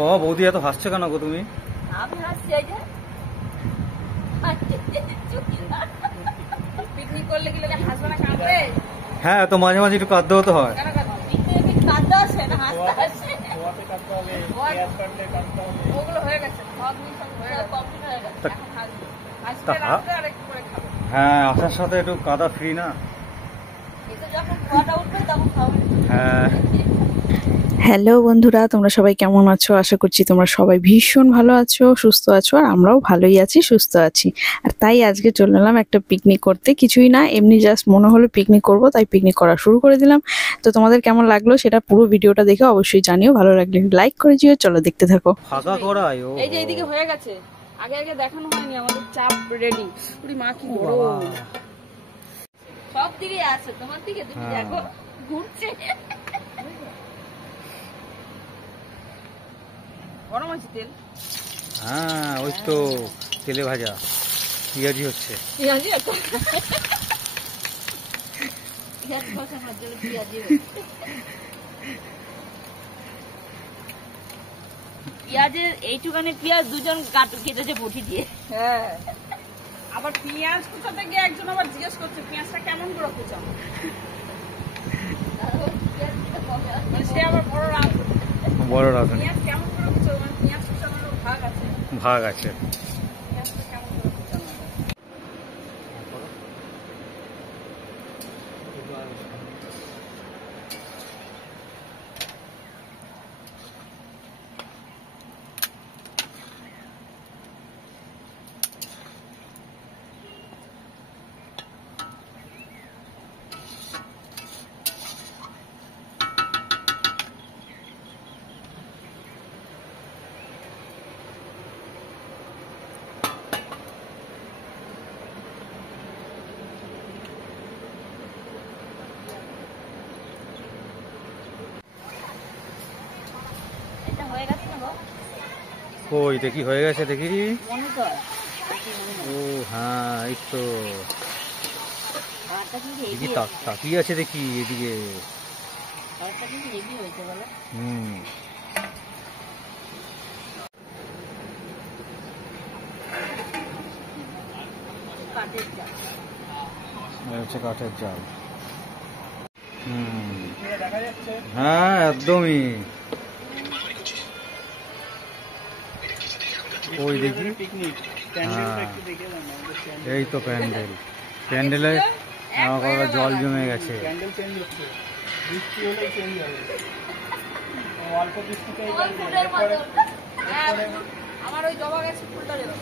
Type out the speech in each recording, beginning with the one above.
ও বৌদি এত হাসছো কেন গো তুমি? আমি হাসছি এই যে পিকনিক করলে কি লোকে হাসবে না কাঁদবে? হ্যাঁ তো মাঝে মাঝে একটু কাঁদতে হতে হয়। কেন কাঁদবে? পিকনিকে কাঁদতে আসে না হাসতে আসে। ওগুলো হয়ে গেছে, সব হয়ে গেছে, কমপ্লিট হয়ে গেছে। এখন হাসবে, হাসতে রাখবে আর একটু করে খাবে। হ্যাঁ আসার সাথে একটু কাদা ফ্রি না। এটা যখন খাওয়াটা উঠবে তখন খাবে। হ্যাঁ হ্যালো বন্ধুরা, তোমরা সবাই কেমন আছো? আশা করছি তোমরা সবাই ভীষণ ভালো আছো, সুস্থ আছো, আর আমরাও ভালোই আছি, সুস্থ আছি। আর তাই আজকে চলে এলাম একটা পিকনিক করতে। কিছুই না, এমনি জাস্ট মনে হলো পিকনিক করব, তাই পিকনিক করা শুরু করে দিলাম। তো তোমাদের কেমন লাগলো সেটা পুরো ভিডিওটা দেখে অবশ্যই জানিও। ভালো লাগলে লাইক করে দিও। চলো দেখতে থাকো। ফাঁকা করাই ও। এই যে এইদিকে হয়ে গেছে, আগে আগে দেখানো হয়নি। আমাদের চাপ রেডি। পুরি মা কি বড়, সব দিকে আছে। তোমার দিকে তুমি দেখো ঘুরছে। গরম আছে তেল? হ্যাঁ ওই তো তেলে ভাজা পেঁয়াজি হচ্ছে। পেঁয়াজি আছে, পেঁয়াজ কষানোর জন্য পেঁয়াজি হচ্ছে। পেঁয়াজের এইটুখানি পেঁয়াজ দুজন কেটেছে বটি দিয়ে। হ্যাঁ, আবার পেঁয়াজ কোথাতে গিয়ে একজন আবার জিজ্ঞেস করছে পেঁয়াজটা কেমন করে কুচাও। সে আবার বড় রাঁধুনি। বড় রাঁধুনি। পেঁয়াজ কেমন করে কুচাও, মানে পেঁয়াজ কুচানোর ভাগ আছে। ভাগ আছে। পেঁয়াজটা কেমন করে কুচানো হবে? কই দেখি হয়ে গেছে দেখি। মনে তো ও হ্যাঁ এই তো দেখি তাকিয়ে আছে দেখি এদিকে। হুম হচ্ছে কাঠের জাল। হ্যাঁ একদমই। ওই দেখি এই তো প্যান্ডেল, প্যান্ডেলে জল জমে গেছে। আমার ওই জবা গাছে ফুলটা যেন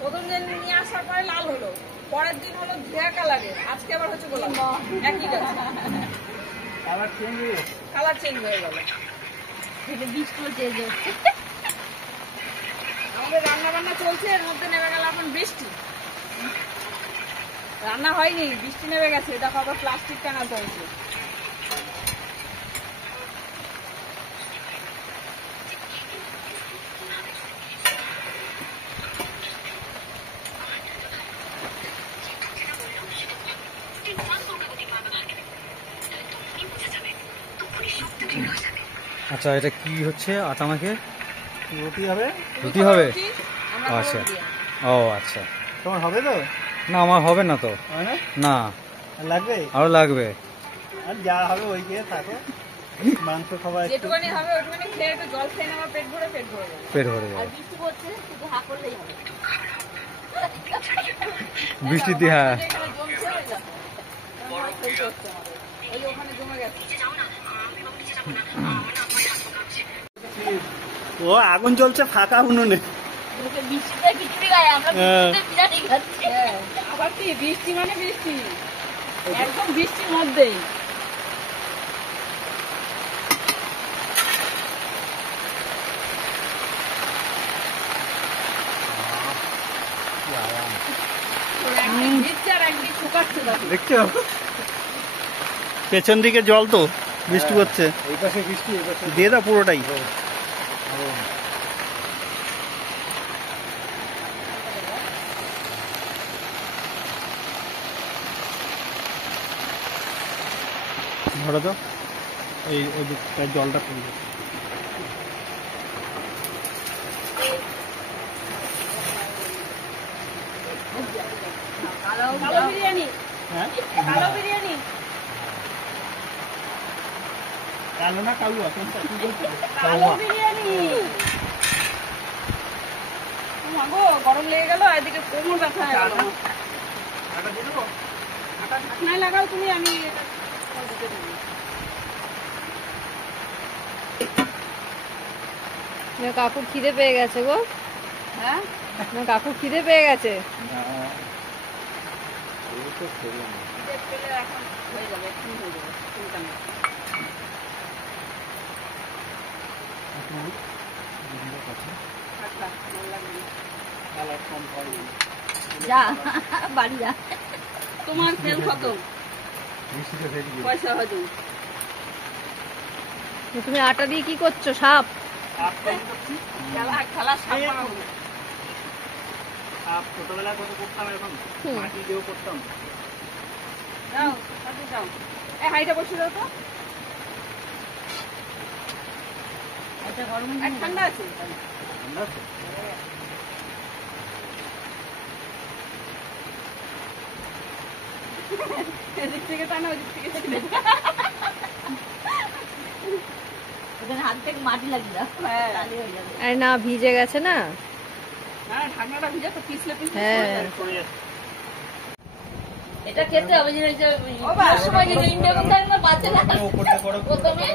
প্রথম দিন নিয়ে আসার পরে লাল হলো, পরের দিন হলো ঘিয়া কালারে, আজকে আবার হচ্ছে গোলাপ। একই গাছ, কালার চেঞ্জ হয়ে গেল। বৃষ্টিও চেঞ্জ হচ্ছে। আমাদের রান্না বান্না চলছে, এর মধ্যে নেমে গেল এখন বৃষ্টি। রান্না হয়নি, বৃষ্টি নেমে গেছে। দেখো আবার প্লাস্টিক টাঙাতে হয়েছে। আচ্ছা এটা কি হচ্ছে? আটা মাখে রুটি হবে। রুটি হবে? আচ্ছা ও আচ্ছা। তোমার হবে তো? না আমার হবে না তো। না লাগবে, আরো লাগবে। আর যা হবে ওই খেয়ে থাকো। মাংস খাবার যেটুকুনি হবে ওটুকুনি খেয়ে একটু জল খেয়ে নেওয়া, পেট ভরে পেট ভরে যাবে। পেট ভরে যাবে। আর বৃষ্টি পড়ছে, শুধু হা করলেই হবে। বৃষ্টি দিয়ে হ্যাঁ। এখানে জমছে হয়ে যাবে। ওই ওখানে জমে গেছে। ও আগুন জ্বলছে ফাঁকা উনুনে। বৃষ্টিতে খিচুড়ি গায়ে, আমরা বৃষ্টিতে বিরিয়ানি খাচ্ছি। আবার কি বৃষ্টি মানে বৃষ্টি, একদম বৃষ্টির মধ্যেই। দেখছো পেছন দিকে জল তো বৃষ্টি হচ্ছে, দিয়ে দাও পুরোটাই। ধরো তো এই জলটা পড়বে। কালো বিরিয়ানি, হ্যাঁ কালো বিরিয়ানি। কালো না কালুয়া কোনটা কি বলছো? কালো বিরিয়ানি। ও মা গো, গরম লেগে গেল, আর এদিকে কোমর ব্যথা হয়ে গেল। আটা দিয়ে দেবো? আটা ঢাকনায় লাগাও তুমি, আমি এটা দিতে দেবো। কাকুর খিদে পেয়ে গেছে গো। হ্যাঁ, কাকুর খিদে পেয়ে গেছে। খিদে পেলে এখন হয়ে যাবে, এক্ষুনি হয়ে যাবে, চিন্তা নেই। থাক, থাক, ভালো লাগবে না। কালার কম হয় যা বাড়ি যা। তোমার তেল খতম, পয়সা হজম। তুমি আটা দিয়ে কি করছো? সাপ? খেলা খেলা সাপ বানাবো। ছোটবেলায় কত করতাম, এখন মাটি দিয়েও করতাম। যাও, তাড়াতাড়ি যাও। এই হাঁড়িটা বসিয়ে দাও তো। এক ঠান্ডা আছে। এদিক থেকে টানা, ওদিক থেকে টেনে। হাত থেকে মাটি লাগিয়ে দাও। হ্যাঁ। আরে না, ভিজে গেছে না। না, ঢাকনাটা ভিজে তো পিছলে পিছলে হ্যাঁ। পড়ে যাবে। এটা খেতে হবে যে ও বা, সময় যে ডিম বেগুন দেয় না বাচ্চা না করতে করো প্রথমে।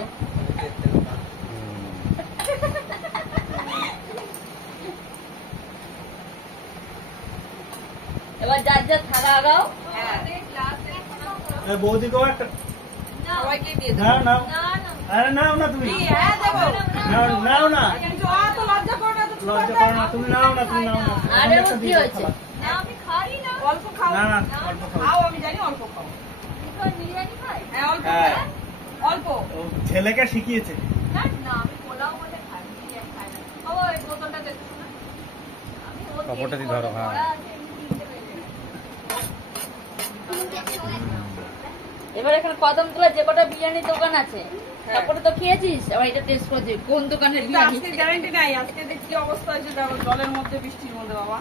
এবার যার যার থালা আগাও। হ্যাঁ, বৌদিকেও একটা সবাইকে দিয়ে দেবো। নাও নাও। আরে নাও না তুমি, হ্যাঁ, দেবো। নাও নাও না, কিন্তু অত লজ্জা করো না তো, ছোট লজ্জা বাচ্চা। করো না, তুমি নাও না, তুমি নাও না। আরে একটা ও কি দিয়ে দাও হয়েছে? খাবার। আমি খাই না। অল্প খাও। না না অল্প খাও। খাও, আমি জানি অল্প খাও। বিরিয়ানি খাই হ্যাঁ, অল্প হ্যাঁ। খাও। অল্প। ও ছেলেকে শিখিয়েছে। না না, আমি পোলাও বলে খাই, বিরিয়ানি খাই না। ও, এই বোতলটা দেখো না। আমি কাপড়টা দিয়ে ধরো, হ্যাঁ। এবার এখানে কদমতলা যে কটা বিরিয়ানির দোকান আছে তারপরে তো খেয়েছিস, আবার এটা টেস্ট করছিস কোন দোকানের কিন্তু বিরিয়ানি। আজকে গ্যারান্টি নাই, আজকে দেখ কি অবস্থা হয়েছে, দেখো জলের মধ্যে, বৃষ্টির মধ্যে। বাবা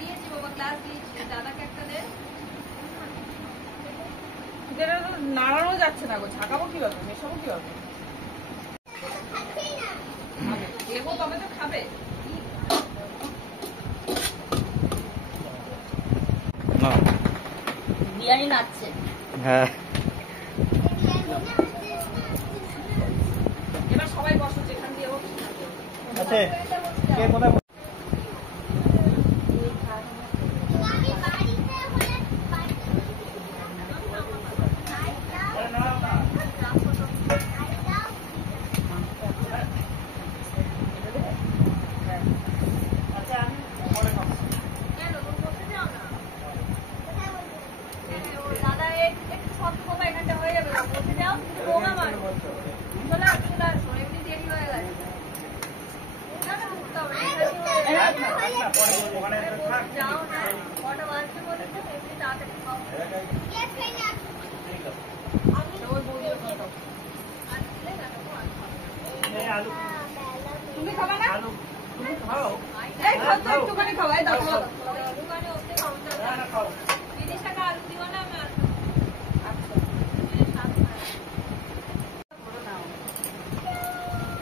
দিয়েছি বাবা, ক্লাস দিয়েছি, দাদাকে একটা দে। যেটা তো নাড়ানো যাচ্ছে না গো, ঝাঁকাবো কিভাবে, মেশাবো কিভাবে? খাবে। দেবো তবে তো খাবে। না বিরিয়ানি নাচছে। হ্যাঁ এবার সবাই বসো, যেখান দিয়ে হোক সেখান দিয়ে হোক। আচ্ছা কে কোথায় দাদা একটু শব্দ করবা, এখানটা হয়ে যাবে, বসে যাও, কিন্তু বোমা মারো। চলে আসো, চলে আসো, এমনি দেরি হয়ে গেছে। না, না, উঠতে হবে না, এখানেই হয়ে যাবে। ওখানে থাক। যাও না, কটা বাজছে বলে তো, এমনি তাড়াতাড়ি খাও। ওই বৌদির কথা। এই আলু তুমি খাবা না? আলু তুমি খাও। এই খাও তো, একটুখানি খাও, এই দাও, খাও। না না খাও।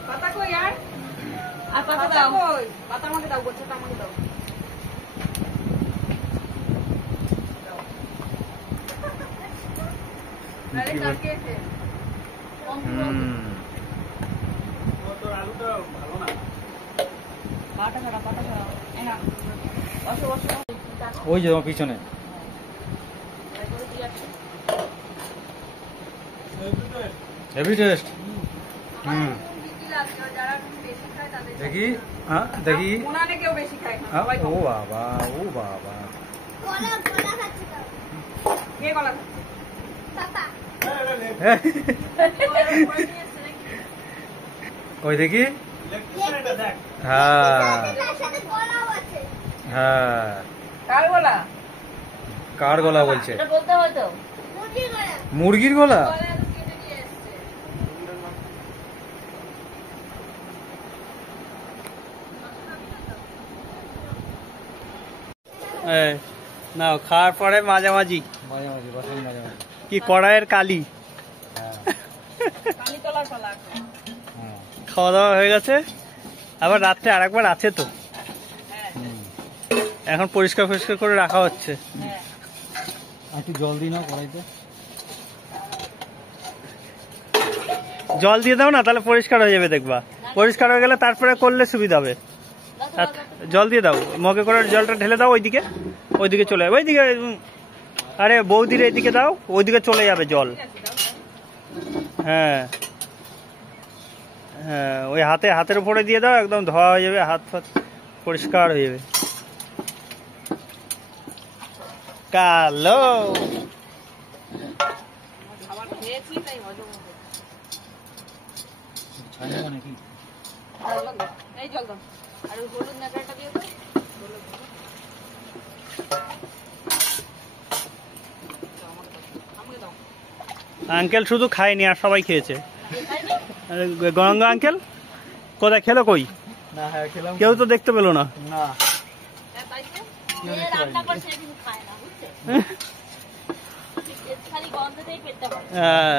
পাতা কই আর? আর পাতা পাতা দাও। কই? পাতা আমাকে দাও, গোছাটা আমাকে দাও। আরে কি বল- তাকিয়েছে। হুম তোর আলুটা ভালো না। পাতা ছাড়া, পাতা ছাড়া। এই না। বসো, বসো। ওই যে তোমার পিছনে হেভি টেস্ট। হুম দেখি, হ্যাঁ দেখি। উনানে কেউ বেশি খায় না, হ্যাঁ, সবাই ও কম। বাবা, ও বাবা। কে গলা খাচ্ছে? ওই দেখি। এটা দেখ। হ্যাঁ হ্যাঁ, কার গলা? কার গলা বলছে? এটা বলতে হবে তো। মুরগির গলা? না খাওয়ার পরে মাঝামাঝি মাঝামাঝি রসুন মাঝামাঝি। কি কড়াইয়ের কালি। হ্যাঁ কালি তলার পালা। হ্যাঁ খাওয়া দাওয়া হয়ে গেছে, আবার রাত্রে আরেকবার আছে তো, হুম। এখন পরিষ্কার পরিষ্কার করে রাখা হচ্ছে। হ্যাঁ আর একটু জল দিই না কড়াইতে। জল দিয়ে দাও না, তাহলে পরিষ্কার হয়ে যাবে দেখবা। পরিষ্কার হয়ে গেলে তারপরে করলে সুবিধা হবে। আর জল দিয়ে দাও, মগে করে জলটা ঢেলে দাও ওইদিকে, ওইদিকে চলে যাবে ওইদিকে। আরে বৌদির এইদিকে দাও, ওইদিকে চলে যাবে জল। হ্যাঁ হ্যাঁ, ওই হাতের উপরে দিয়ে দাও, একদম ধোয়া হয়ে যাবে, হাত ফাত পরিষ্কার হয়ে যাবে। কালো খাবার খেয়েছি তাই হজম হতো। ছাই দেবো নাকি? জল দাও, এই জল দাও। আর ওই হলুদ নাকাটা দিয়ে দাও। আমাকে দাও। আঙ্কেল শুধু খায়নি, আর সবাই খেয়েছে। আরে গঙ্গা আঙ্কেল কোথায়, খেলো কই? না হ্যাঁ খেলাম। কেউ তো দেখতে পেলো না। না হ্যাঁ তাই তো। কেউ যে দেখতে রান্না পারিনি। করে সেদিন খায় না বুঝছে খালি গন্ধতেই পেটটা ভরে। হ্যাঁ